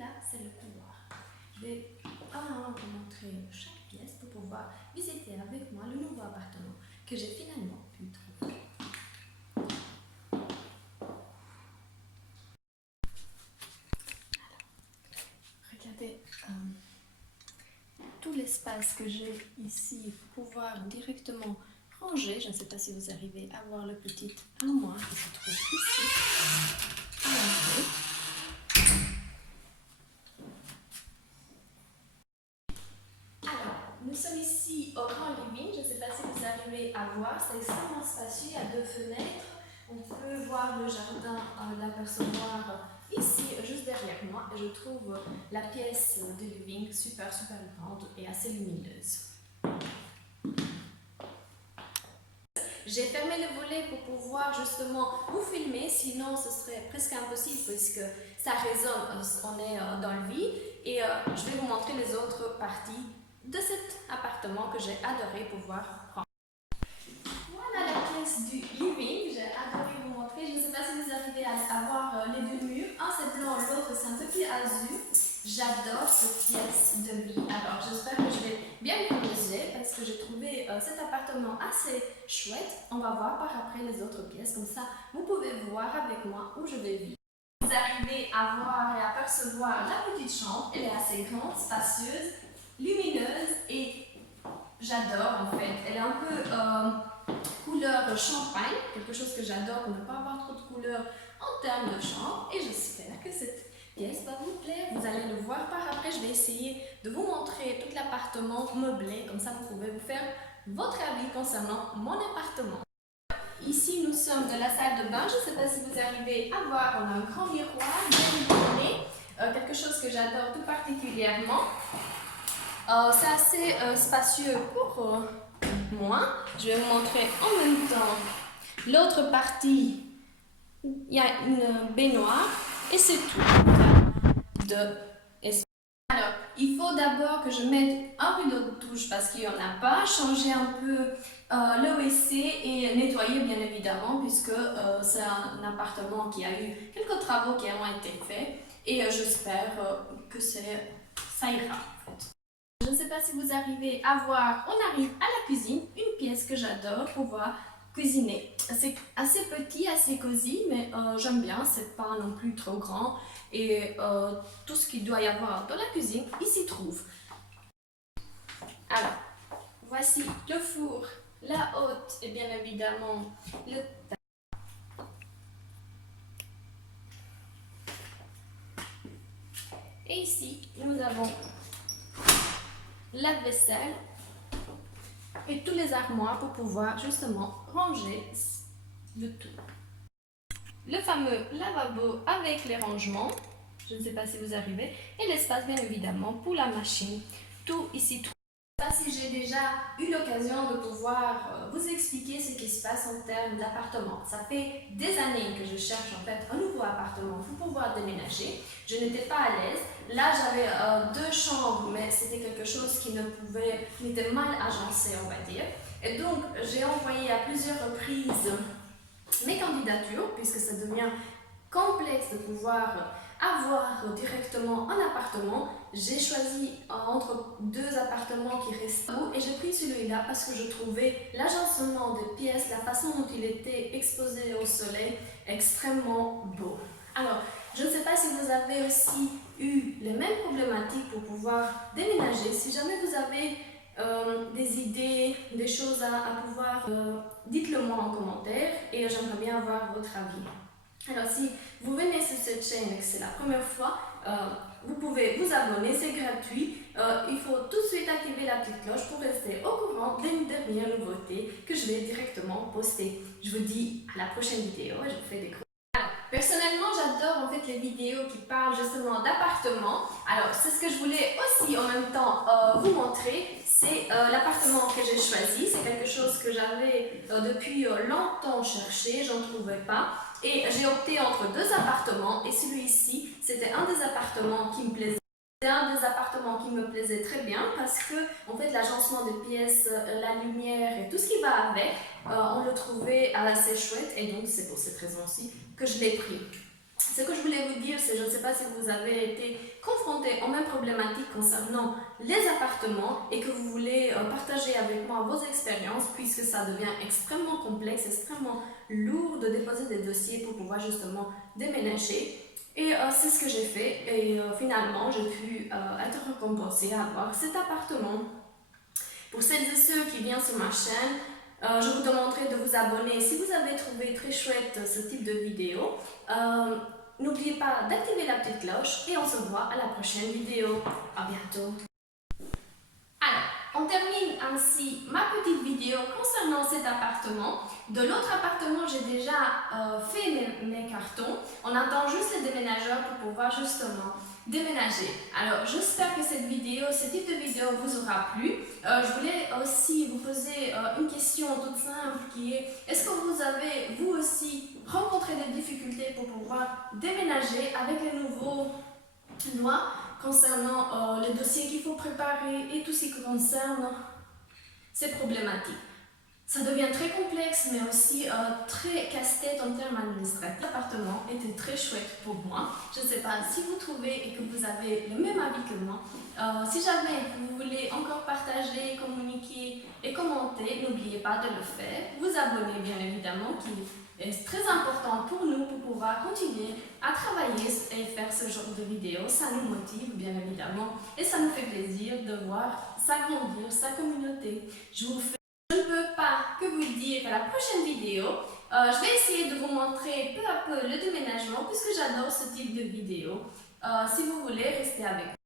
là, c'est le couloir. Je vais premièrement vous montrer chaque pièce pour pouvoir visiter avec moi le nouveau appartement que j'ai finalement pu trouver. Regardez tout l'espace que j'ai ici pour pouvoir directement ranger. Je ne sais pas si vous arrivez à voir le petit armoire qui se trouve ici à l'entrée. Alors, nous sommes ici au grand living. Je ne sais pas si vous arrivez à voir, c'est extrêmement spacieux, il y a 2 fenêtres. On peut voir le jardin, l'apercevoir ici, juste derrière moi. Et je trouve la pièce de living super grande et assez lumineuse. J'ai fermé le volet pour pouvoir justement vous filmer, sinon ce serait presque impossible puisque ça résonne, on est dans le vide. Et je vais vous montrer les autres parties de cet appartement que j'ai adoré pouvoir prendre. Voilà la pièce du living, j'ai adoré vous montrer. Je ne sais pas si vous arrivez à voir les 2 murs. Un c'est blanc, l'autre c'est un peu plus azur. J'adore cette pièce de vie. Alors j'espère que je vais bien m'amuser parce que j'ai trouvé cet appartement assez chouette. On va voir par après les autres pièces, comme ça vous pouvez voir avec moi où je vais vivre. Vous arrivez à voir et à percevoir la petite chambre. Elle est assez grande, spacieuse, lumineuse et j'adore en fait. Elle est un peu couleur champagne, quelque chose que j'adore pour ne pas avoir trop de couleurs en termes de chambre. Et j'espère que cette pièce va vous plaire. Vous allez le voir par après. Je vais essayer de vous montrer tout l'appartement meublé. Comme ça, vous pouvez vous faire votre avis concernant mon appartement. Ici, nous sommes dans la salle de bain. Je ne sais pas si vous arrivez à voir. On a un grand miroir bien illuminé. Quelque chose que j'adore tout particulièrement. C'est assez spacieux pour moi. Je vais vous montrer en même temps l'autre partie. Il y a une baignoire et c'est tout de espace. Alors, il faut d'abord que je mette un rideau de douche parce qu'il n'y en a pas, changer un peu le WC et nettoyer bien évidemment puisque c'est un appartement qui a eu quelques travaux qui ont été faits et j'espère que ça ira en fait. Je ne sais pas si vous arrivez à voir, on arrive à la cuisine, une pièce que j'adore pour pouvoir cuisiner. C'est assez petit, assez cosy, mais j'aime bien, c'est pas non plus trop grand. Et tout ce qu'il doit y avoir dans la cuisine, il s'y trouve. Alors, voici le four, la hotte et bien évidemment le et ici, nous avons la vaisselle et tous les armoires pour pouvoir justement ranger le tout. Le fameux lavabo avec les rangements, je ne sais pas si vous arrivez, et l'espace bien évidemment pour la machine, tout ici. Je ne sais pas si j'ai déjà eu l'occasion de pouvoir vous expliquer ce qui se passe en termes d'appartement. Ça fait des années que je cherche en fait un nouveau appartement pour pouvoir déménager. Je n'étais pas à l'aise. Là j'avais 2 chambres, mais c'était quelque chose qui n'était mal agencé on va dire. Et donc j'ai envoyé à plusieurs reprises mes candidatures, puisque ça devient complexe de pouvoir avoir directement un appartement. J'ai choisi entre 2 appartements qui restent beaux et j'ai pris celui-là parce que je trouvais l'agencement des pièces, la façon dont il était exposé au soleil extrêmement beau. Alors, je ne sais pas si vous avez aussi eu les mêmes problématiques pour pouvoir déménager. Si jamais vous avez des idées, des choses à pouvoir, dites-le moi en commentaire et j'aimerais bien avoir votre avis. Alors si vous venez sur cette chaîne et que c'est la première fois, vous pouvez vous abonner, c'est gratuit. Il faut tout de suite activer la petite cloche pour rester au courant des dernières nouveautés que je vais directement poster. Je vous dis à la prochaine vidéo et je vous fais des gros. Personnellement, j'adore en fait les vidéos qui parlent justement d'appartements. Alors, c'est ce que je voulais aussi en même temps vous montrer. C'est l'appartement que j'ai choisi. C'est quelque chose que j'avais depuis longtemps cherché, j'en trouvais pas. Et j'ai opté entre 2 appartements et celui-ci, c'était un des appartements qui me plaisait. C'est un des appartements qui me plaisait très bien parce que en fait l'agencement des pièces, la lumière et tout ce qui va avec, on le trouvait assez chouette et donc c'est pour cette raison-ci que je l'ai pris. Ce que je voulais vous dire, c'est, je ne sais pas si vous avez été confronté aux mêmes problématiques concernant les appartements et que vous voulez partager avec moi vos expériences, puisque ça devient extrêmement complexe, extrêmement lourd de déposer des dossiers pour pouvoir justement déménager. Et c'est ce que j'ai fait et finalement j'ai pu être récompensée à avoir cet appartement. Pour celles et ceux qui viennent sur ma chaîne, je vous demanderai de vous abonner si vous avez trouvé très chouette ce type de vidéo. N'oubliez pas d'activer la petite cloche et on se voit à la prochaine vidéo. À bientôt. Alors, on termine ainsi ma petite vidéo concernant cet appartement. De l'autre appartement, j'ai déjà fait mes cartons. On attend juste les déménageurs pour pouvoir justement déménager. Alors, j'espère que cette vidéo, ce type de vidéo vous aura plu. Je voulais aussi vous poser une question toute simple qui est: est-ce que vous avez, vous aussi, rencontré des difficultés pour pouvoir déménager avec les nouveaux lois concernant les dossiers qu'il faut préparer et tout ce qui concerne ces problématiques? Ça devient très complexe, mais aussi très casse-tête en termes administratifs. L'appartement était très chouette pour moi. Je ne sais pas si vous trouvez et que vous avez le même avis que moi. Si jamais vous voulez encore partager, communiquer et commenter, n'oubliez pas de le faire. Vous abonner, bien évidemment, qui est très important pour nous pour pouvoir continuer à travailler et faire ce genre de vidéos. Ça nous motive, bien évidemment, et ça nous fait plaisir de voir s'agrandir sa communauté. Je ne peux pas que vous dire à la prochaine vidéo. Je vais essayer de vous montrer peu à peu le déménagement puisque j'adore ce type de vidéo. Si vous voulez, restez avec moi.